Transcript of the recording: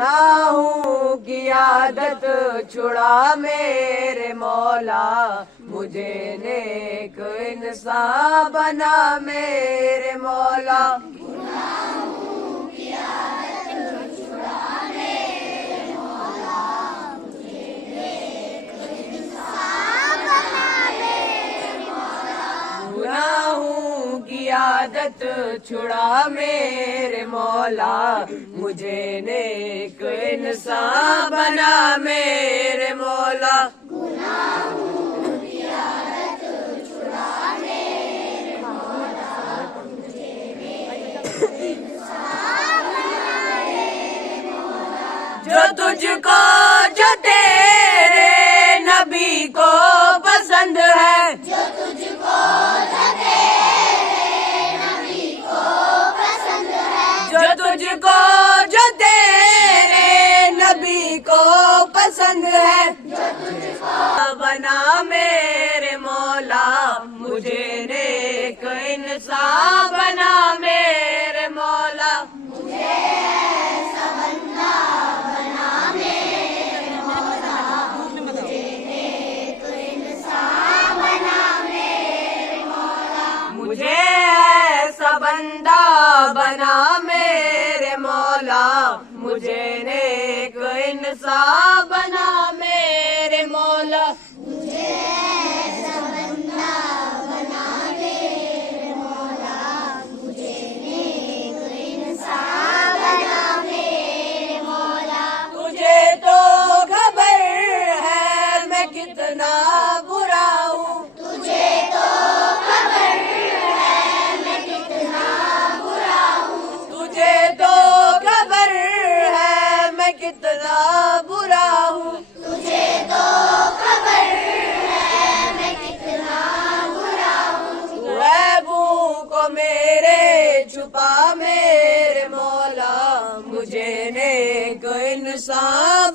गुनाहों की आदत छुड़ा मेरे मौला, मुझे नेक इंसान बना मेरे मौला। गुनाहों की आदत छुड़ा मेरे मौला, मुझे नेक इंसान बना मेरे मौला। गुनाहों की आदत छुड़ा मेरे मौला, मुझे नेक इंसान बना मेरे मौला। गुनाहों की आदत छुड़ा मेरे मौला, मुझे नेक इंसान बना मेरे मौला। जो तुझको जो तेरे नबी को पसंद है, जो तुझको जो तेरे नबी को पसंद है, जो तुझको जो तेरे नबी को पसंद है, जो तुझको बना मेरे मौला, मुझे नेक इंसान बना मेरे मौला। मुझे ऐसा बंदा बना मेरे मौला, मुझे नेक इंसान बना मेरे मौला। मुझे ऐसा बंदा बना मेरे मौला, मुझे नेक इंसान बना मेरे मौला। मुझे ऐसा बंदा बना मेरे मौला, मुझे नेक इंसान बना मेरे मौला। तुझे तो खबर है मैं कितना बुरा हूँ, तुझे तो खबर है मैं कितना बुरा हूँ, तुझे तो खबर है मैं कितना बुरा हूँ। तुझे तो खबर है मैं कितना बुरा हूँ। ऐबों को मेरे छुपा मेरे मौला, मुझे नेक इंसान